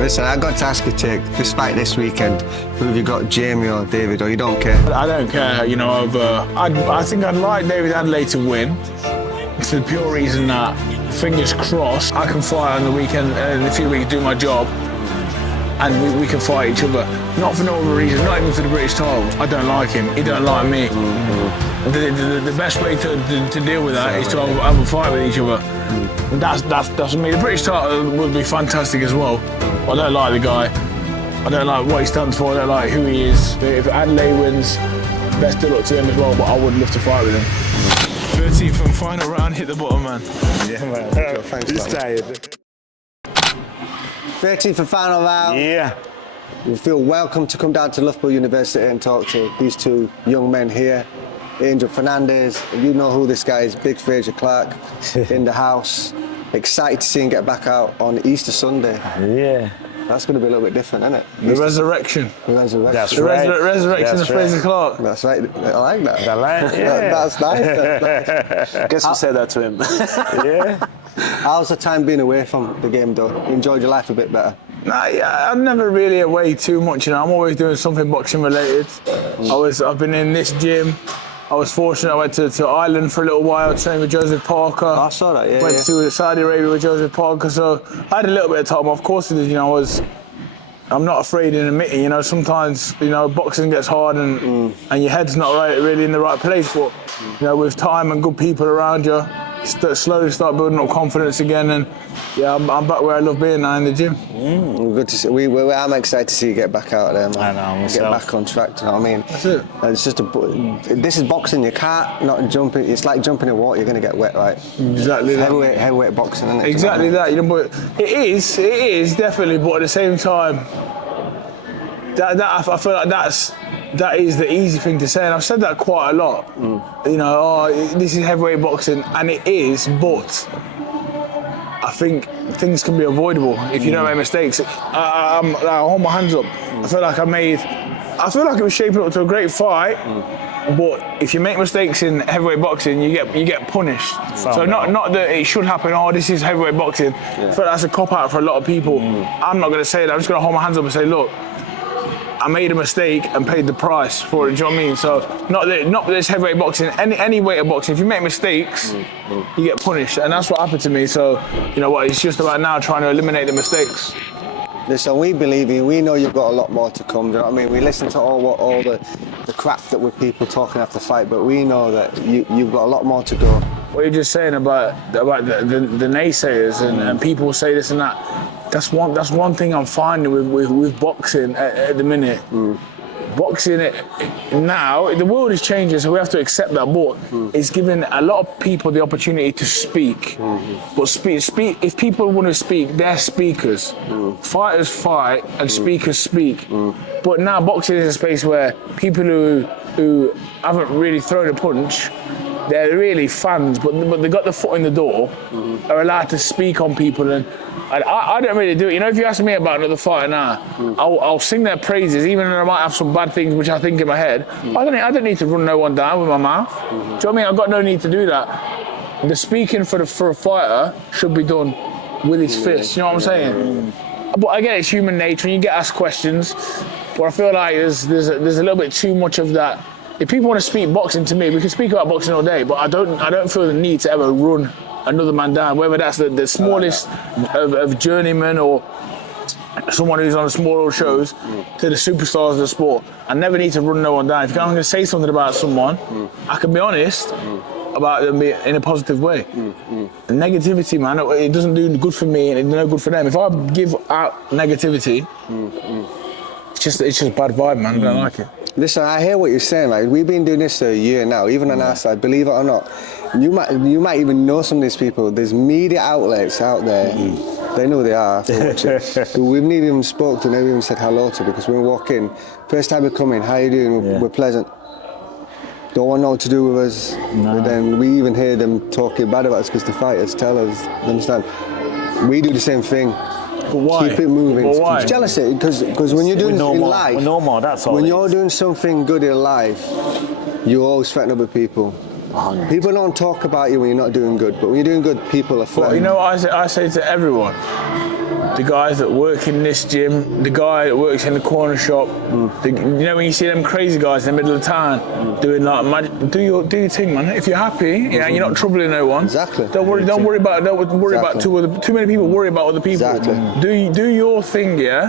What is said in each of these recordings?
Listen, I got to ask you, Tick, this fight this weekend, who have you got, Jamie or David, or you don't care? I don't care, you know. I think I'd like David Adelaide to win for the pure reason that, fingers crossed, I can fight on the weekend in a few weeks, do my job, and we can fight each other. Not for no other reason, not even for the British title. I don't like him, he don't like me. The best way to deal with that is to have a fight with each other. That's me. The British title would be fantastic as well. I don't like the guy. I don't like what he stands for. I don't like who he is. If Adelaide wins, best of luck to him as well, but I would love to fight with him. 13th and final round, hit the bottom, man. Yeah, man. Thanks, He's tired. 13th and final round. Yeah. You feel welcome to come down to Loughborough University and talk to these two young men here. Angel Fernandez, you know who this guy is, big Frazer Clark in the house. Excited to see him get back out on Easter Sunday. Yeah. That's going to be a little bit different, isn't it? The resurrection. The resurrection. That's The right. resurrection That's of Frazer Clark. That's right. I like that. I like, yeah. That's nice. That's nice. Guess we said that to him. Yeah. How's the time been away from the game, though? You enjoyed your life a bit better? Nah, yeah, I'm never really away too much, you know. I'm always doing something boxing related. I've been in this gym. I was fortunate, I went to Ireland for a little while, trained with Joseph Parker. I saw that, yeah. Went to Saudi Arabia with Joseph Parker, so I had a little bit of time off. Of course, you know, I'm not afraid in admitting, you know, sometimes, you know, boxing gets hard and your head's not really in the right place, but, you know, with time and good people around you, slowly start building up confidence again, and yeah, I'm back where I love being now in the gym. Good to see. I'm excited to see you get back out there, man. I know, myself. Get back on track. You know what I mean? That's it. And it's just this is boxing. You can't not jumping. It's like jumping in water. You're gonna get wet, right? Exactly that. Heavyweight boxing, isn't it? Exactly that. You know, but it is definitely. But at the same time, I feel like that is the easy thing to say, and I've said that quite a lot. You know, this is heavyweight boxing, and it is, but I think things can be avoidable if you don't make mistakes. I hold my hands up. I feel like it was shaping up to a great fight, but if you make mistakes in heavyweight boxing, you get punished. So not that it should happen. Oh, this is heavyweight boxing. I feel like that's a cop out for a lot of people. I'm not going to say that. I'm just going to hold my hands up and say, look, I made a mistake and paid the price for it. Do you know what I mean? So not this heavyweight boxing, any weight of boxing. If you make mistakes, you get punished, and that's what happened to me. So you know what? It's just about now trying to eliminate the mistakes. Listen, we believe you. We know you've got a lot more to come. Do you know what I mean? We listen to all the crap that with people talking after the fight, but we know that you've got a lot more to go. What you're just saying about the naysayers and people say this and that. That's one thing I'm finding with boxing at the minute. Boxing now, the world is changing, so we have to accept that. But it's giving a lot of people the opportunity to speak. But speak. If people want to speak, they're speakers. Fighters fight and speakers speak. But now boxing is a space where people who haven't really thrown a punch, they're really fans, but they got the foot in the door, are allowed to speak on people, and I don't really do it. You know, if you ask me about another fighter now, I'll sing their praises, even though I might have some bad things which I think in my head. I don't need to run no one down with my mouth. Do you know what I mean? I've got no need to do that. The speaking for a fighter should be done with his fists. You know what I'm saying? But I get it's human nature, and you get asked questions. But I feel like there's a little bit too much of that. If people want to speak boxing to me, we can speak about boxing all day, but I don't feel the need to ever run another man down, whether that's the smallest of journeymen or someone who's on smaller shows to the superstars of the sport. I never need to run no one down. If I'm going to say something about someone, I can be honest about them in a positive way. The negativity, man, it doesn't do good for me and it's no good for them. If I give out negativity, it's just bad vibe, man. I don't like it. Listen, I hear what you're saying. Like, we've been doing this for a year now, even on our side, believe it or not. You might even know some of these people. There's media outlets out there. They know who they are after watching. We've never even spoke to, never even said hello to, because when we walk in, first time we come in, how you doing? We're pleasant. Don't want know what to do with us. No. But then we even hear them talking bad about us because the fighters tell us. You understand? We do the same thing. But why? Keep it moving. But why? It's jealousy, because when you're doing it in life, we're normal, that's all. When you're doing something good in life, you always threaten other people. 100%. People don't talk about you when you're not doing good, but when you're doing good, people are threatened. Well, you know what I say to everyone? the guys that work in this gym, the guy that works in the corner shop. You know, when you see them crazy guys in the middle of town doing like, do your thing, man. If you're happy, you're not troubling no one. Exactly. Don't worry about too many people worry about other people. Exactly. Do your thing, yeah.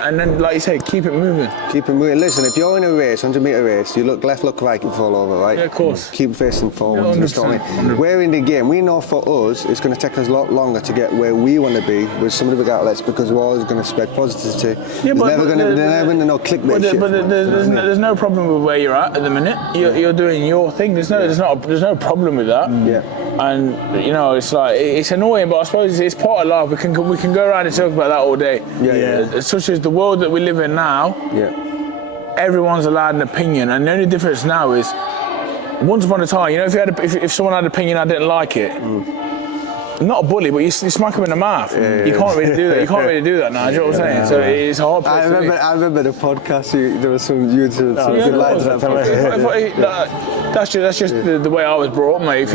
And then, like you say, keep it moving. Keep it moving. Listen, if you're in a race, 100-meter race, you look left, look right, you fall over, right? Yeah, of course. Keep facing forward. Yeah, You know what I mean? We're in the game. We know for us, it's going to take us a lot longer to get where we want to be with some of the big outlets because we're always going to spread positivity. Yeah, there's never going to no clickbait shit. But there's no problem with where you're at the minute. You're doing your thing. There's no problem with that. Yeah. And it's like it's annoying, but I suppose it's part of life. We can go around and talk about that all day. Yeah. Such as the world that we live in now. Yeah. Everyone's allowed an opinion, and the only difference now is, once upon a time, if someone had an opinion, I didn't like it. Not a bully, but you smack them in the mouth. You can't really do that. You can't really do that now. Do you know what I'm saying? So it's a hard place to be. I remember the podcast. There was some YouTube. Good lines. That's just the way I was brought up, mate.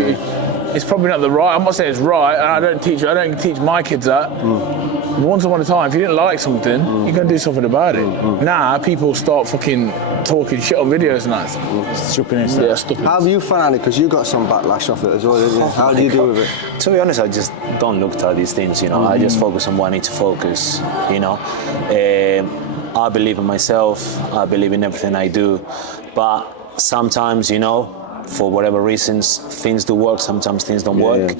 It's probably not the right. I'm not saying it's right, and I don't teach my kids that. Once upon a time, if you didn't like something, you're gonna do something about it. Now people start fucking talking shit on videos and that. Stupidness. Yeah, stupid. How have you found it? Because you got some backlash off it as well, didn't you? How do you deal with it? To be honest, I just don't look at these things, I just focus on what I need to focus, I believe in myself, I believe in everything I do, but sometimes, for whatever reasons, things do work, sometimes things don't work.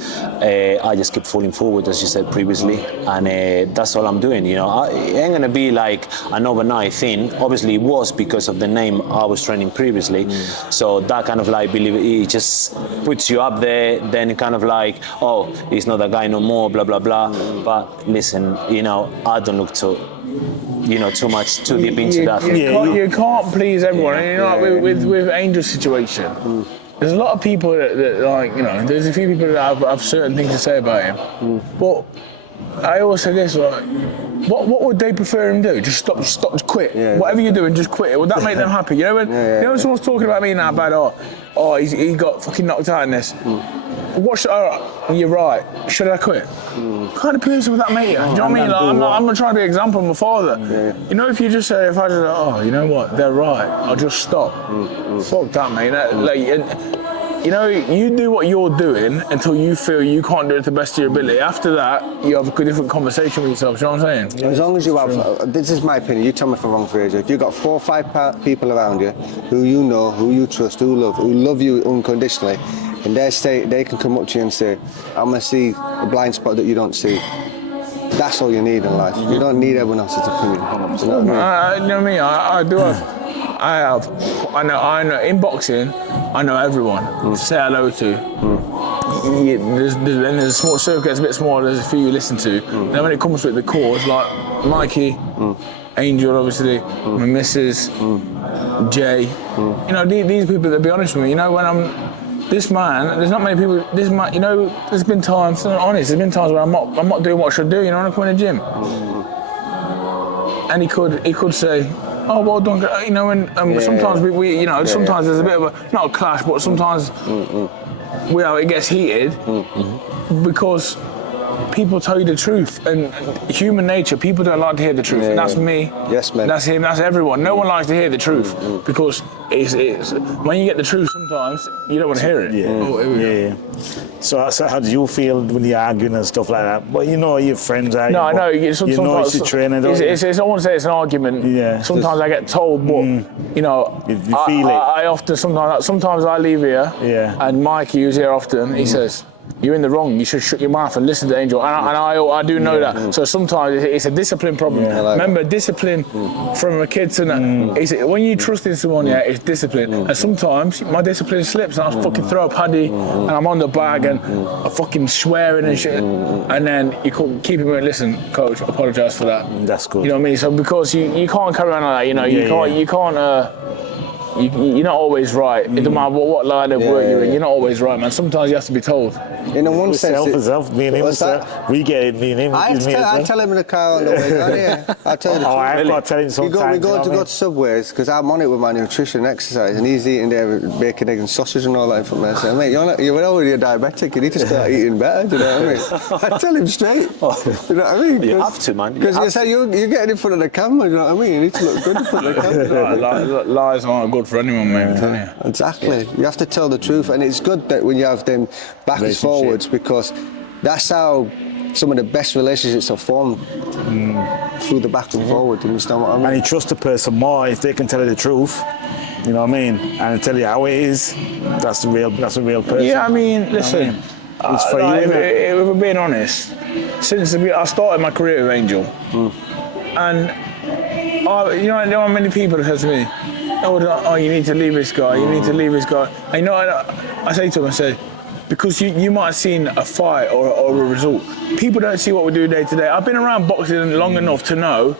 I just keep falling forward, as you said previously, and that's all I'm doing, It ain't gonna be like an overnight thing. Obviously, it was because of the name I was training previously, so that kind of like, believe it just puts you up there, then it kind of like, oh, he's not that guy no more, blah, blah, blah. But listen, I don't look too deep into that. You can't please everyone. And with Angel's situation, there's a lot of people that there's a few people that have certain things to say about him. But I always say this, like, what would they prefer him do? Just stop, quit. Whatever you're doing, just quit. Would that make them happy? When someone's talking about me now about he got fucking knocked out in this. You're right. Should I quit? What kind of person would that make you? Do you know what I mean? I'm not trying to be an example of my father. If you just say, if I just you know what, they're right, I'll just stop. Fuck that, mate. You do what you're doing until you feel you can't do it to the best of your ability. After that, you have a different conversation with yourself. You know what I'm saying? As long as you have, this is my opinion. You tell me if I'm wrong, Frazer. If you've got 4 or 5 people around you who you know, who you trust, who love you unconditionally, and they can come up to you and say, I'm gonna see a blind spot that you don't see. That's all you need in life. You don't need everyone else's opinion. You know what I mean? You know what I mean? I do have. I know. In boxing, I know everyone to say hello to. There's a small circle, gets a bit smaller. There's a few you listen to. Then when it comes to the cause, like Mikey, Angel, obviously, my missus, Jay. These people. To be honest with me, when I'm. This man, there's not many people. This man, there's been times. Honest, there's been times where I'm not doing what I should do. When I come in the gym, and he could say, "Oh, well done." And sometimes we sometimes there's a bit of a not a clash, but sometimes it gets heated because people tell you the truth, and human nature, people don't like to hear the truth. And that's me. Yes, man. That's him. That's everyone. No one likes to hear the truth because it's when you get the truth, sometimes you don't want to hear it. So how do you feel when you're arguing and stuff like that? Well, your friends are. No, I know. It's your trainer. I won't say it's an argument. Yeah. Sometimes I get told, but you feel it. I often sometimes I leave here. Yeah. And Mikey, who's here often, he says, "You're in the wrong. You should shut your mouth and listen to Angel." And I do know that. So sometimes it's a discipline problem. Remember, discipline from a kid to now. When you trust in someone, it's discipline. And sometimes my discipline slips, and I fucking throw a paddy, and I'm on the bag, and I'm fucking swearing and shit. And then you keep him going, "Listen, coach, I apologise for that." That's good. You know what I mean? So because you can't carry on like that, you can't. you're not always right. It doesn't matter what line of work you're in, you're not always right, man. Sometimes you have to be told. In a one sense, me and him, we get it, me and him. I tell him in the car on the way down here. I tell you the truth. I've got to tell him sometimes. We go to Subways because I'm on it with my nutrition and exercise, and he's eating there with bacon, egg, and sausage and all that from there. So, mate, you're already a diabetic. You need to start eating better. Do you know what I mean? I tell him straight. You know what I mean? You have to, man. Because you're getting in front of the camera. You know what I mean? You need to look good in front of the camera. Lies aren't good for anyone, mate. I'm telling you. Exactly. You have to tell the truth, and it's good that when you have them backwards forwards, because that's how some of the best relationships are formed through the back and forward. You understand what I mean? And you trust the person more if they can tell you the truth. You know what I mean? And tell you how it is. That's a real person. Yeah, I mean, listen. It's for you. If we're being honest, since I started my career with Angel, and you know how many people have said to me, "Oh, you need to leave this guy. You need to leave this guy." And you know, I say to them, I say, because you might have seen a fight or a result. People don't see what we do day to day. I've been around boxing long enough to know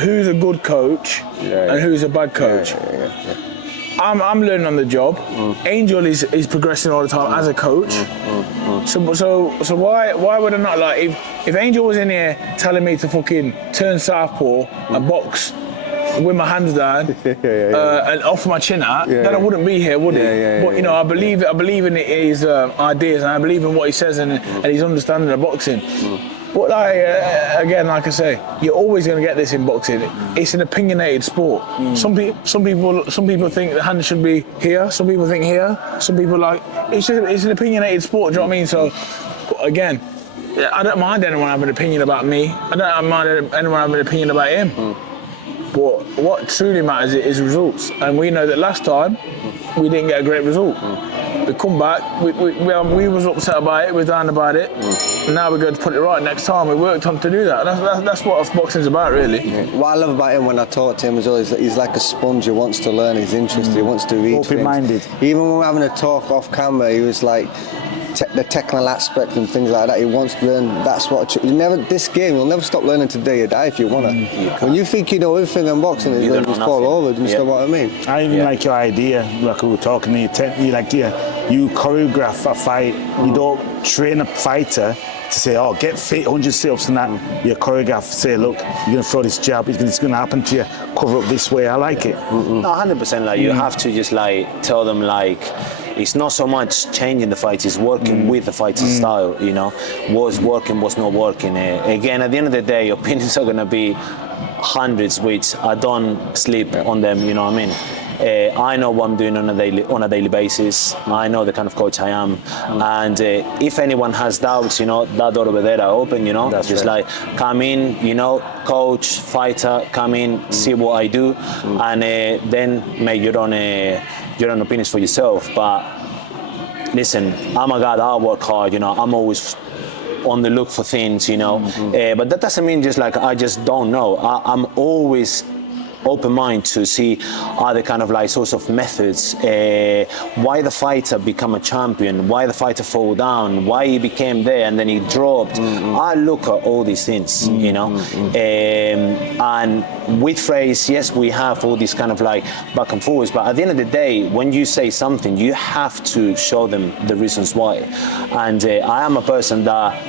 who's a good coach and who's a bad coach. I'm learning on the job. Angel is progressing all the time as a coach. So why would I not, like, if Angel was in here telling me to fucking turn southpaw and box with my hands down and off my chin out, then I wouldn't be here, would it? But you know, I believe in his ideas, and I believe in what he says and his understanding of boxing. But again, like I say, you're always going to get this in boxing. It's an opinionated sport. Some people think the hand should be here. Some people think here. Some people it's an opinionated sport. Do you know what I mean? So again, I don't mind anyone having an opinion about me. I don't mind anyone having an opinion about him. But what truly matters is results. And we know that last time we didn't get a great result. We come back, we was upset about it, we were down about it, and now we're going to put it right next time. We worked on to do that. That's what boxing's about, really. What I love about him when I talk to him as well is that he's like a sponge. He wants to learn, he's interested, he wants to read things. Open-minded. Even when we're having a talk off camera, he was like, the technical aspect and things like that, he wants to learn. That's what this game, you'll never stop learning till the day you die if you want to. When you think you know everything in boxing, it's going to fall over. Do you know what I mean? I even like your idea, like we were talking, you choreograph a fight. You don't train a fighter to say, oh, get fit, 100 sit-ups and that. You choreograph, say, look, you're going to throw this jab, it's going to happen to you, cover up this way. I like it. No, 100%. Like, you have to just tell them, it's not so much changing the fight, it's working with the fighting style, you know. What's working, what's not working. Again, at the end of the day, opinions are going to be hundreds, which I don't sleep on them, you know what I mean. I know what I'm doing on a daily basis. I know the kind of coach I am, and if anyone has doubts, you know, that door over there are open. You know, that's just right. Come in, you know, coach, fighter, come in, see what I do, and then make your own opinions for yourself. But listen, I'm a guy that I work hard. You know, I'm always on the look for things. You know, but that doesn't mean just I just don't know. I'm always open mind to see other kind of sorts of methods, why the fighter become a champion, why the fighter fall down, why he became there and then he dropped. I look at all these things, you know, and with Frazer, yes, we have all these kind of back and forwards, but at the end of the day, when you say something, you have to show them the reasons why. And I am a person that,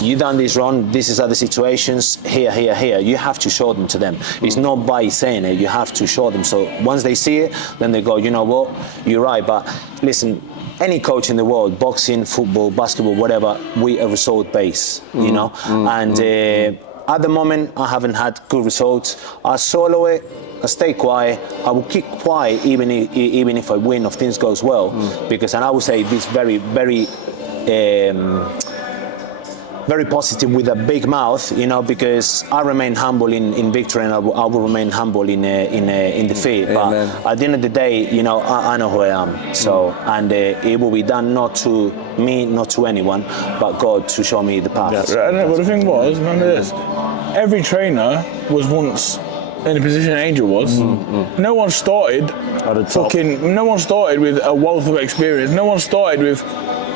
you done this wrong, this is other situations, here. You have to show them to them. It's not by saying it, you have to show them. So once they see it, then they go, you know what, you're right. But listen, any coach in the world, boxing, football, basketball, whatever, we are result based, you know. And at the moment, I haven't had good results. I solo it, I stay quiet. I will keep quiet even if I win or things goes well, because, and I would say this very, very very positive with a big mouth, you know, because I remain humble in victory and I will remain humble in defeat. But at the end of the day, you know, I know who I am. So, and it will be done not to me, not to anyone, but God to show me the path. Yes. But the thing was, remember this, every trainer was once in the position Angel was. No one started no one started with a wealth of experience. No one started with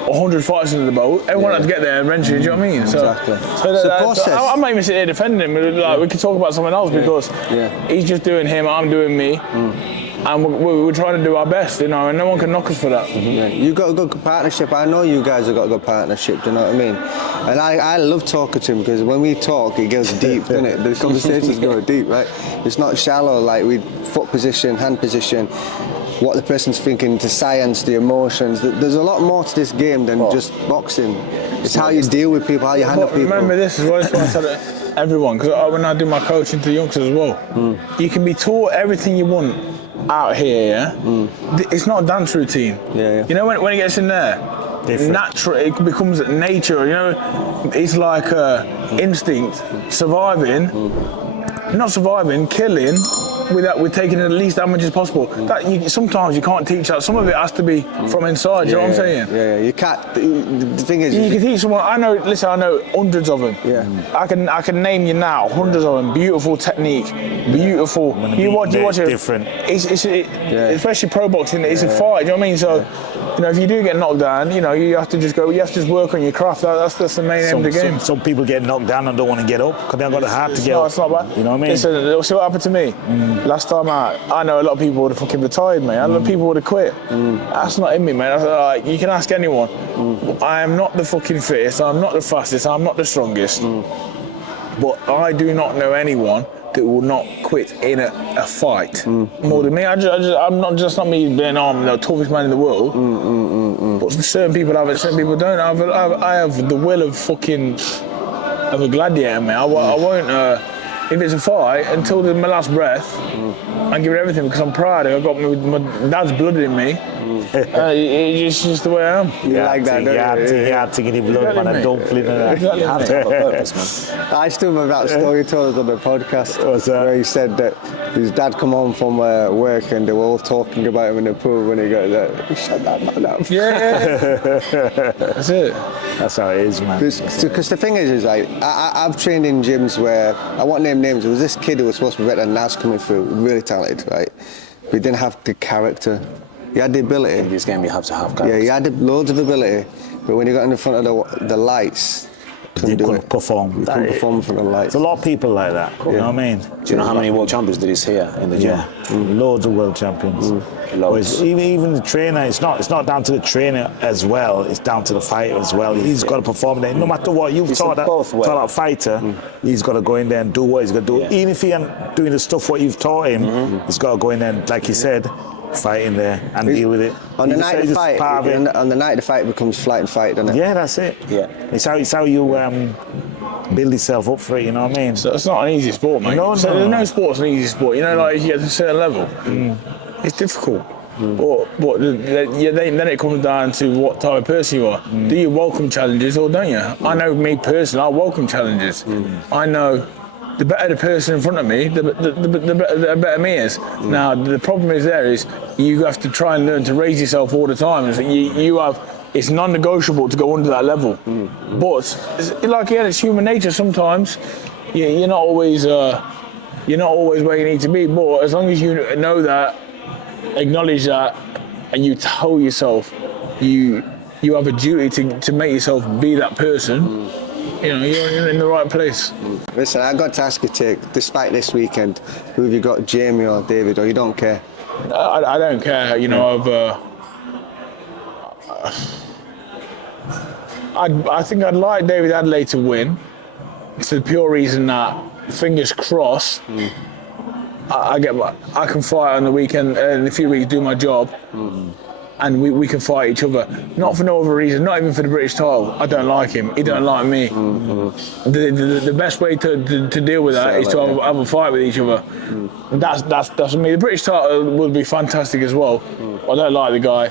100 fights under the belt. Everyone had to get there eventually. Do you know what I mean? Exactly. So I'm not even sitting here defending him. We could talk about someone else because he's just doing him. I'm doing me. and we're trying to do our best, you know, and no one can knock us for that. Yeah. You got a good partnership. I know you guys have got a good partnership. Do you know what I mean? And I love talking to him because when we talk, it goes deep, doesn't it? The conversations go deep, right? It's not shallow like we foot position, hand position, what the person's thinking, to science, the emotions. There's a lot more to this game than just boxing. It's how you deal with people, how you handle people. Remember this as well. That's what I said to everyone, because when I do my coaching to the youngsters as well, you can be taught everything you want out here. Yeah, it's not a dance routine. Yeah. You know when it gets in there, natural, it becomes nature. You know, it's like instinct, surviving, not surviving, killing. With taking the least damage as possible. That sometimes you can't teach that. Some of it has to be from inside. You know what I'm saying? Yeah, you can't. The thing is, you can teach someone. I know hundreds of them. Yeah. I can name you now hundreds of them. Beautiful technique, beautiful. You watch it. Different. Especially pro boxing. It's a fight. You know what I mean? So, you know, if you do get knocked down, you know, you have to just go. You have to just work on your craft. That's the main aim of the game. Some people get knocked down and don't want to get up because they've got the heart to get up. It's not bad. You know what I mean? Listen, see what happened to me? Last time out, I know a lot of people would have fucking retired, mate. A lot of people would have quit. That's not in me, man. Like, you can ask anyone. I am not the fucking fittest. I'm not the fastest. I'm not the strongest. But I do not know anyone that will not quit in a fight more than me. I'm not me being the toughest man in the world. But certain people have it, certain people don't. I have the will of a gladiator, mate. I won't. If it's a fight, until my last breath, I give it everything because I'm proud. I've got my dad's blood in me. It's just the way I am. You like that, don't you? You have to get in blood, man. I don't flip that. You have to have a purpose, man. I still remember that story he told us on the podcast where he said that his dad come home from work and they were all talking about him in the pub when he got there. Shut that man up. Yeah. That's it. That's how it is, man. Because the thing is like, I've trained in gyms where, I won't name names, there was this kid who was supposed to be better than Nas coming through, really talented, right? But he didn't have the character. He had the ability. In this game, you have to have character. Yeah, he had loads of ability, but when he got in the front of the lights, They couldn't perform. He couldn't perform in front of the lights. There's a lot of people like that. You know what I mean? Do you know how many world champions there is here in the gym? Yeah, loads of world champions. Loads. Even the trainer, it's not down to the trainer as well. It's down to the fighter as well. He's got to perform there. No matter what you've taught that fighter, he's got to go in there and do what he's got to do. Even if he ain't doing the stuff what you've taught him, he's got to go in there and, like you said, fight in there and deal with it. On the night of the fight, it becomes flight and fight, doesn't it? Yeah, that's it. Yeah. It's how you build yourself up for it. You know what I mean? So it's not an easy sport, mate. There's no sport's an easy sport. You know, like if you get to a certain level, it's difficult. But then it comes down to what type of person you are. Do you welcome challenges or don't you? I know me personally, I welcome challenges. I know the better the person in front of me, the better me is. Now the problem is you have to try and learn to raise yourself all the time. It's non-negotiable to go under that level. But it's human nature. Sometimes you're not always where you need to be. But as long as you know that, acknowledge that, and you tell yourself you have a duty to make yourself be that person. You know, you're in the right place. Listen, I got to ask you, despite this weekend, who have you got, Jamie or David, or you don't care? I don't care. You know, I think I'd like David Adelaide to win for the pure reason that, fingers crossed, I can fight on the weekend in a few weeks, do my job, and we can fight each other. Not for no other reason, not even for the British title. I don't like him, he don't like me. The best way to deal with that is to have a fight with each other. That's me. The British title would be fantastic as well. I don't like the guy.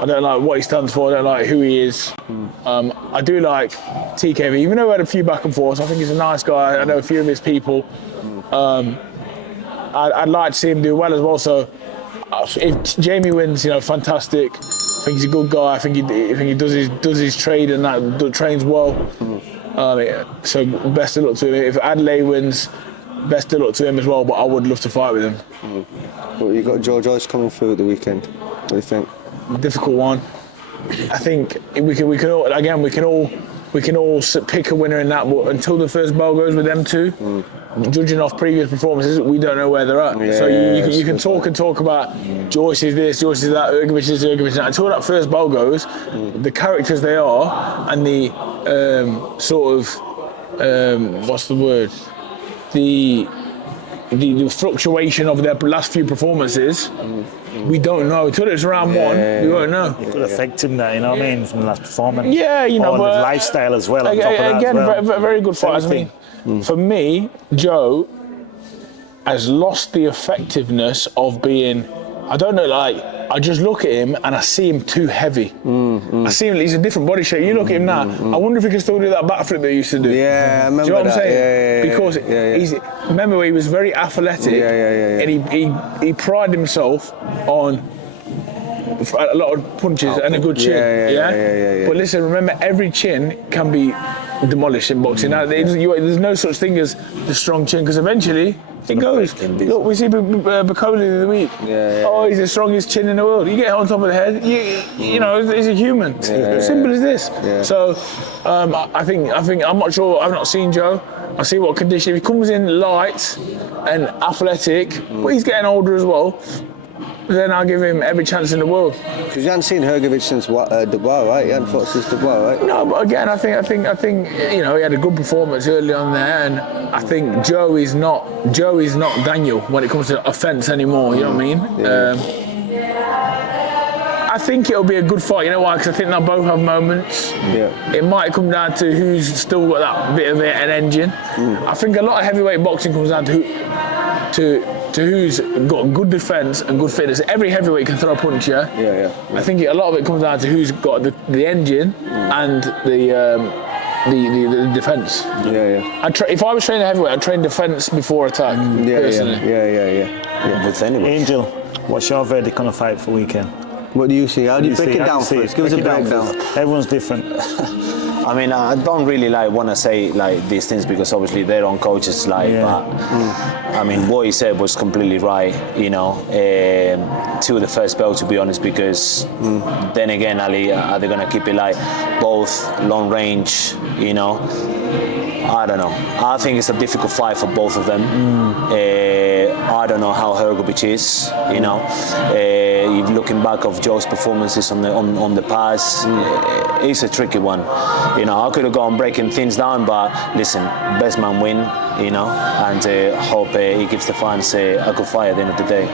I don't like what he stands for. I don't like who he is. I do like TKV, even though we had a few back and forths. I think he's a nice guy. I know a few of his people. I'd like to see him do well as well. So if Jamie wins, you know, fantastic. I think he's a good guy. I think he does his trade and that trains well. So best of luck to him. If Adelaide wins, best of luck to him as well. But I would love to fight with him. Well, you got Joe Joyce coming through at the weekend. What do you think? Difficult one. I think we can all pick a winner in that. But until the first bell goes with them two, judging off previous performances, we don't know where they're at. Yeah, so yeah, you can talk about Joyce is this, Joyce is that, Ergovic is that. Until that first ball goes, the characters they are and the what's the word? The fluctuation of their last few performances, we don't know. Until it's round one, we won't know. It could affect him that, you know what I mean, from the last performance. Yeah, you know, or but his lifestyle as well. On top of that again, as well. very good fight. I mean, for me, Joe has lost the effectiveness of being. I don't know, like, I just look at him and I see him too heavy. I see him, he's a different body shape. You look at him now, I wonder if he can still do that backflip that he used to do. Yeah, I remember. Do you know what I'm saying? Yeah, because he's, remember, he was very athletic and he prided himself on a lot of punches and a good chin. Yeah. But listen, remember, every chin can be demolished in boxing. Now, there's no such thing as the strong chin, because eventually it goes. Look, we see Bacoli the other week. Oh, he's the strongest chin in the world. You get on top of the head, you know, he's a human. Simple as this. So, I think I'm not sure. I've not seen Joe. I see what condition. If he comes in light and athletic, but he's getting older as well, then I'll give him every chance in the world. Because you hadn't seen Hergovic since Dubois, right? You hadn't fought since Dubois, right? No, but again, I think you know, he had a good performance early on there, and I think Joe is not Daniel when it comes to offence anymore. You know what I mean? I think it'll be a good fight. You know why? Because I think they'll both have moments. It might come down to who's still got that bit of an engine. I think a lot of heavyweight boxing comes down to who's got good defence and good fitness. Every heavyweight can throw a punch, I think a lot of it comes down to who's got the engine and the defence. If I was training heavyweight, I'd train defence before attack. Personally. With anyone. Angel, what's your verdict on the fight for weekend? What do you see? How do you break it down first? Give us a breakdown. Everyone's different. I mean, I don't really want to say these things because obviously their own coaches but I mean, what he said was completely right, you know, to the first belt, to be honest, because then again, Ali, are they going to keep it both long range, you know? I don't know. I think it's a difficult fight for both of them. I don't know how Hergovic is, you know. Looking back of Joe's performances on the pass, it's a tricky one. You know, I could have gone breaking things down, but listen, best man win, you know, and hope he gives the fans a good fight at the end of the day.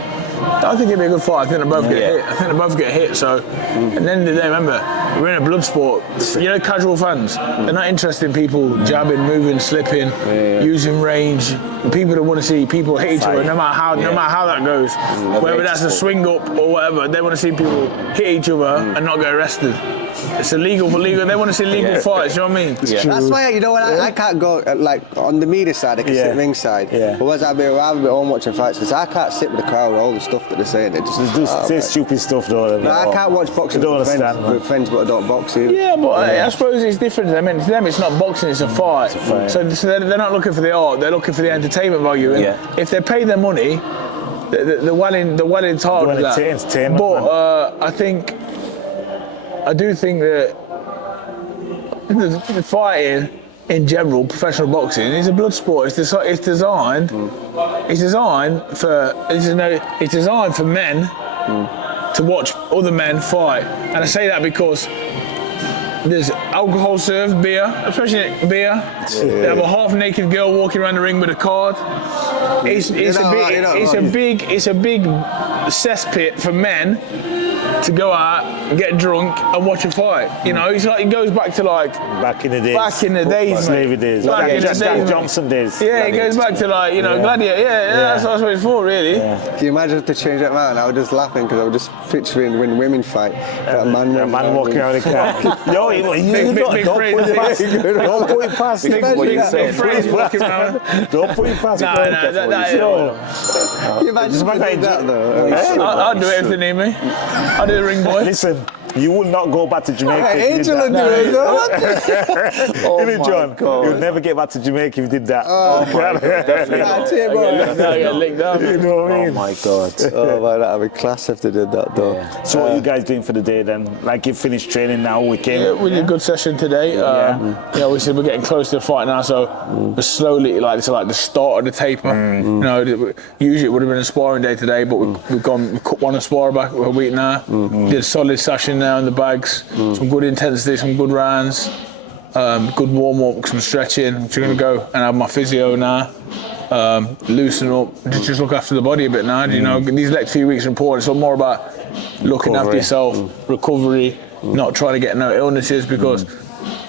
I think it'll be a good fight. I think they both get hit. I think they both get hit. So, at the end of the day, remember, we're in a blood sport. You know, casual fans, they're not interested in people jabbing, moving, slipping, using range. People that want to see people hit each other, no matter how that goes. Whether that's a swing up or whatever, they want to see people hit each other and not get arrested. It's illegal for legal. They want to see legal fights. You know what I mean? That's why, you know what, I can't go on the media side. I can sit ringside. Otherwise, I'll be home watching fights because I can't sit with the crowd. All the stuff that they're saying, it just say stupid stuff though. No, I can't watch boxing with friends, but I don't box either. Yeah, but I suppose it's different. I mean, to them, it's not boxing; it's a fight. So they're not looking for the art; they're looking for the entertainment value. And if they pay their money, they're well in time with that. But I do think that the fighting in general, professional boxing, is a blood sport. It's designed for men to watch other men fight. And I say that because there's alcohol served, beer, especially beer. They have a half-naked girl walking around the ring with a card. It's a big cesspit for men to go out, get drunk, and watch a fight. You know, it goes back to back in the days. Slavery days. Johnson days. Yeah, it goes back to Gladiator. That's what it's for, really. Can you imagine if they change that man? I was just laughing because I was just picturing when women fight. That man walking around the car. Yo, don't put it past him. Big Frazer walking around. Don't put it past him. Can you imagine that though? I'll do it if they need me. I'll do the ring boy. Listen, You will not go back to Jamaica. Hey, if you Angel did will that. do it. No. Oh Innit, my John? God. You'll never get back to Jamaica if you did that. Oh my God, definitely Nah, not. tell you what. I get licked down. You know what I Oh mean? my God. Oh man, that'd be class if they did that though. Yeah. So what are you guys doing for the day then? Like you finished training now, we came. Yeah, we did a good session today. You know, we said we're getting close to the fight now, so we're slowly like it's like the start of the taper. You know, usually it would have been a sparring day today, but we've cut one spar back a week now. Did a solid session now in the bags, some good intensity, some good rounds, good warm up, some stretching. So I'm gonna go and have my physio now. Loosen up, just look after the body a bit now. You know, these next few weeks are important. It's more about looking after yourself, recovery, not trying to get no illnesses because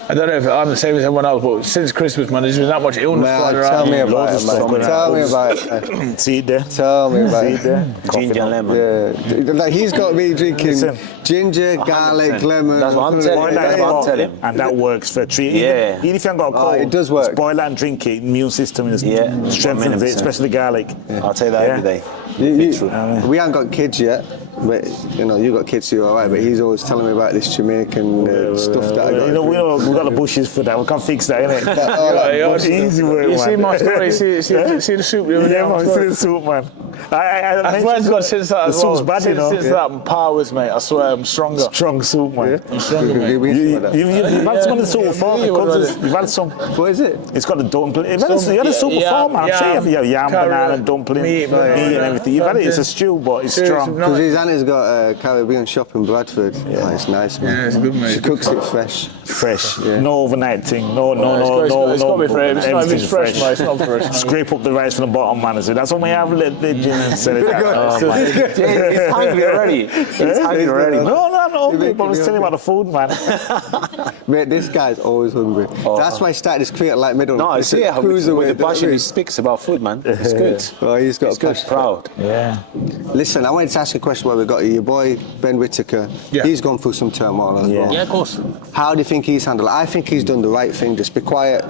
I don't know if I'm the same as everyone else, but since Christmas, man, there's been that much illness Man, flying around. tell me about Loads of it, stuff man. going Tell on. me about it. See it there? Tell me about See it it. there? Ginger and lemon. Yeah, like he's got me drinking Listen. ginger, garlic, lemon. That's what I'm telling Boil you. that That's what I'm hot, telling you. and that works for treating. Yeah. Even if you haven't got a cold, it does work. just boil that and drink it. Immune system is Yeah, strengthens it, 100%. especially garlic. I'll take that every day. We haven't got kids yet, but you know, you got kids, so you're alright. But he's always telling me about this Jamaican stuff that I got. You know, we got the bushes for that. We can fix that, innit? That Easy work, You man. see my story, see the soup the other day. Yeah, my man, story? see the soup, man. I I swear to God, since that the as well, soup's bad, you know. since that powers, mate, I swear I'm stronger. Strong soup, man. I'm stronger, mate. You've had some of the soup Yeah, before, yeah, what because about you've had some. What is it? It's got the dumpling. You had the soup before, man. I'm sure you have yam, carrot, banana, dumpling, meat and everything. You've had it. It's a stew, but it's strong. Because his auntie's got a Caribbean shop in Bradford. Oh, it's nice, man. Yeah, it's good, mate. She cooks it fresh. Fresh. Yeah. No overnight thing. No. It's got to be fresh. It's not if it's Everything's fresh, mate. It's not fresh. Scrape up the rice from the bottom, man. So that's what we have. Let the gin and sell it out. Oh my. He's hungry already. He's hungry already. No, but I was telling you about the food, man. Mate, this guy's always hungry. That's why he started his career like middle. No, I see it. With the passion he speaks about food, man. It's good. Well, he's got He's a good. passion. Proud. Yeah. Listen, I wanted to ask a question while we got you. Your boy, Ben Whittaker, he's gone through some turmoil as well. Yeah, of course. How do you think he's handled it? I think he's done the right thing. Just be quiet,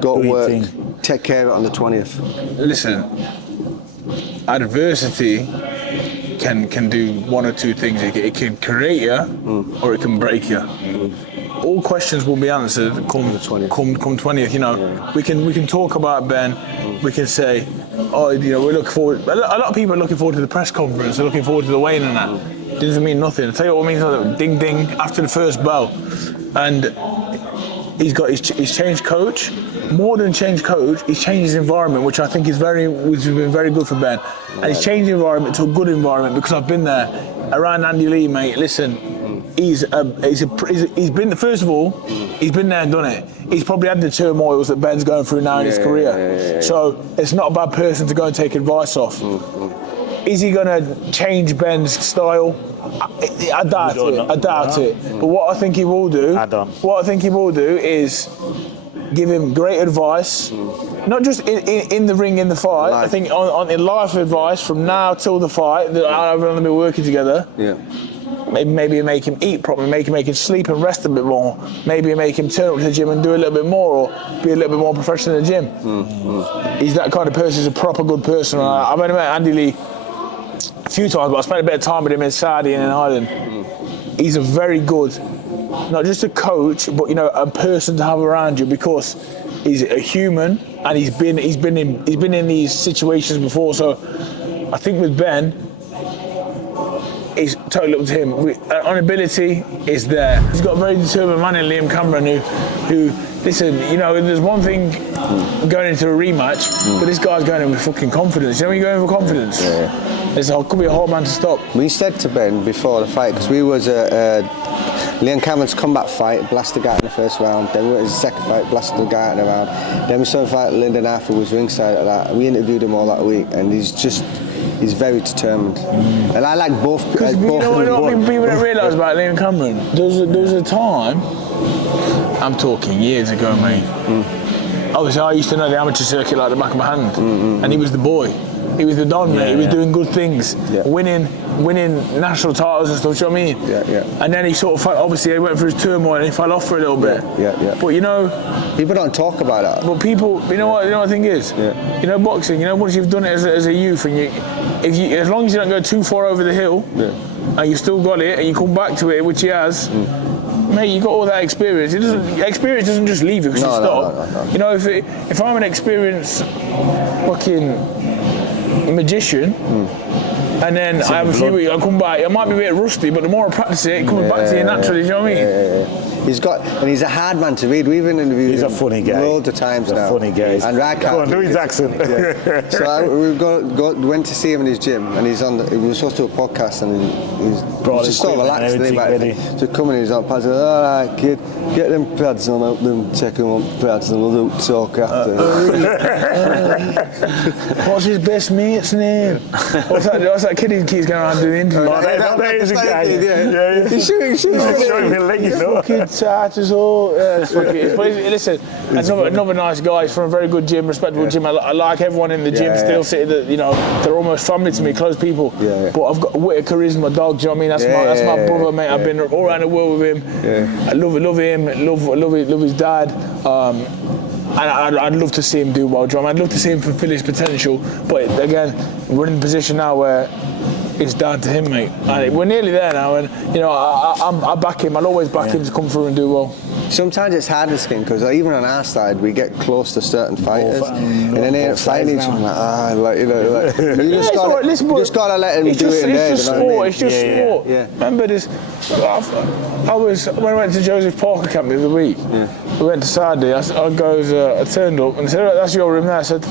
go Do to your work, thing. take care of it on the 20th. Listen, adversity can do one or two things. It can create you or it can break you. All questions will be answered come 20th. You know, we can talk about Ben. We can say, oh, you know, we're looking forward. A lot of people are looking forward to the press conference. They're looking forward to the weigh-in and that. Doesn't mean nothing. I'll tell you what it means. Ding ding after the first bell, and he's changed coach. More than changed coach, he's changed his environment, which I think which has been very good for Ben. And he's changed the environment to a good environment because I've been there around Andy Lee, mate. Listen, he's been first of all, he's been there and done it. He's probably had the turmoils that Ben's going through now in his career. So it's not a bad person to go and take advice off. Is he going to change Ben's style? I doubt it. But what I think he will do, is give him great advice, not just in the ring, in the fight. I think in life advice from now till the fight. That I'm going to be working together. Yeah. Maybe make him eat properly, make him sleep and rest a bit more. Maybe make him turn up to the gym and do a little bit more, or be a little bit more professional in the gym. He's that kind of person. He's a proper good person. I've only met Andy Lee a few times, but I spent a bit of time with him in Saudi and in Ireland. He's a very good, not just a coach, but you know, a person to have around you because he's a human and he's been in these situations before. So I think with Ben, it's totally up to him. On ability is there. He's got a very determined man in Liam Cameron who listen, you know, there's one thing going into a rematch, but this guy's going in with fucking confidence. You know when you're going with confidence? It could be a hard man to stop. We said to Ben before the fight, because we was Liam Cameron's comeback fight, blasted the guy in the first round, then we went to his second fight, blasted the guy in the round, then we saw the fight, Lyndon Arthur was ringside at that. We interviewed him all that week, and he's very determined. And I like both. Because you know what people don't realise about Liam Cameron? There was a time, I'm talking years ago, mate, Obviously, I used to know the amateur circuit like the back of my hand, and he was the boy. He was the don, mate. He was doing good things, winning national titles and stuff. Do you know what I mean? Yeah. And then he sort of obviously he went through his turmoil and he fell off for a little bit. Yeah. But you know, people don't talk about that. but people, you know what the thing is? Yeah. You know, boxing. You know, once you've done it as a youth, and as long as you don't go too far over the hill, and you've still got it, and you come back to it, which he has. Mate, you got all that experience. Experience doesn't just leave you because you stop. No. You know, if I'm an experienced fucking magician, and then I have a few weeks, I come back, I might be a bit rusty, but the more I practice it, it comes back to you naturally. Do you know what I mean? He's a hard man to read. We've been interviewed He's a funny guy. loads of times now. He's a funny guy. And I can't Go on, do his accent. So we went to see him in his gym, and he's on. We were supposed to do a podcast, and he's just so relaxed. So coming, he's on pads. All right, kid, get them pads on, help them check them on pads, and we'll talk after. What's his best mate's name? What's that kid who keeps going around doing the interview? That is a guy. Yeah. He's showing me leg, you know. It's all. Listen, another nice guy. He's from a very good gym, respectable gym. I like everyone in the gym. Still sitting, you know, they're almost family to me, close people. But I've got Whitaker is my dog. Do you know what I mean? That's my brother, mate. I've been all around the world with him. I love him. Love his dad. And I'd love to see him do well, John. I'd love to see him fulfill his potential. But again, we're in a position now where it's down to him, mate. And we're nearly there now, and you know, I back him. I'll always back him to come through and do well. Sometimes it's harder skin because even on our side, we get close to certain fighters, and then they end up fighting each other. You just gotta let him do it in there. It's just sport. It's just sport. Yeah. Remember this? When I went to Joseph Parker camp the other week. We went to Saturday. I turned up and said, "That's your room there." I said,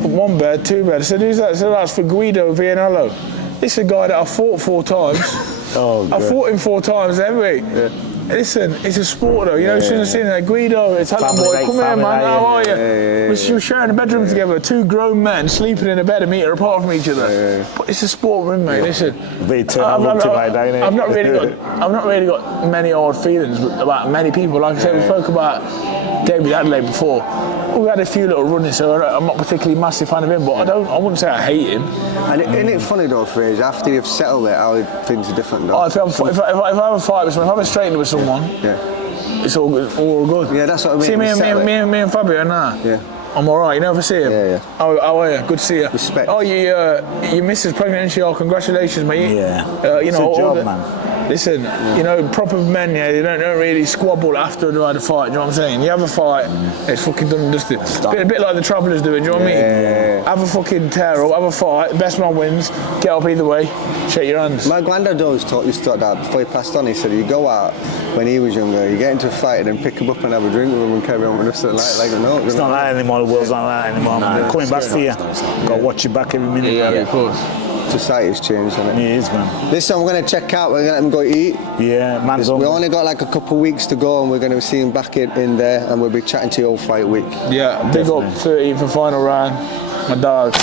"One bed, two bed." I said, "Who's that?" I said, "That's for Guido Vianello." This is a guy that I fought 4 times. I fought him 4 times every week. Listen, it's a sport though, you know, as soon as I see that Guido, Italian boy, come here man, how are you? We were sharing a bedroom together, 2 grown men sleeping in a bed 1 metre apart from each other. But it's a sport room, mate, listen. I've not really got many odd feelings about many people. Like I said, we spoke about David Adelaide before. We had a few little run-ins, so I'm not particularly a massive fan of him, but I wouldn't say I hate him. And isn't it funny though, Frazer, after you've settled it, how things are different though? If I have a fight with someone, if I have a straigning with someone, it's all good. Yeah, that's what I mean. See me and Fabio now? Yeah. I'm alright, you know if I see him? Yeah. How are you? Good to see you. Respect. Oh, your missus pregnant, isn't she? Oh, congratulations, mate. Yeah. You know, it's a job, man. Listen, you know, proper men, they don't really squabble after they had a fight, do you know what I'm saying? You have a fight, it's fucking done and dusted. A bit like the Travellers do it, do you know what I mean? Have a fucking tear up, have a fight, best man wins, get up either way, shake your hands. My granddad always used to talk that before he passed on. He said, you go out when he was younger, you get into a fight and then pick him up and have a drink with him and carry on with us like no. It's not like that anymore, the world's not like that anymore. They're coming back for you. Got to watch your back every minute. Yeah, of course. Society's changed, hasn't it? It is, man. Listen, we're going to check out, we're going to let him go eat. Yeah, man's on. We only got like a couple of weeks to go and we're going to see him back in there and we'll be chatting to you all fight week. Yeah, big up 13 for final round. My dogs.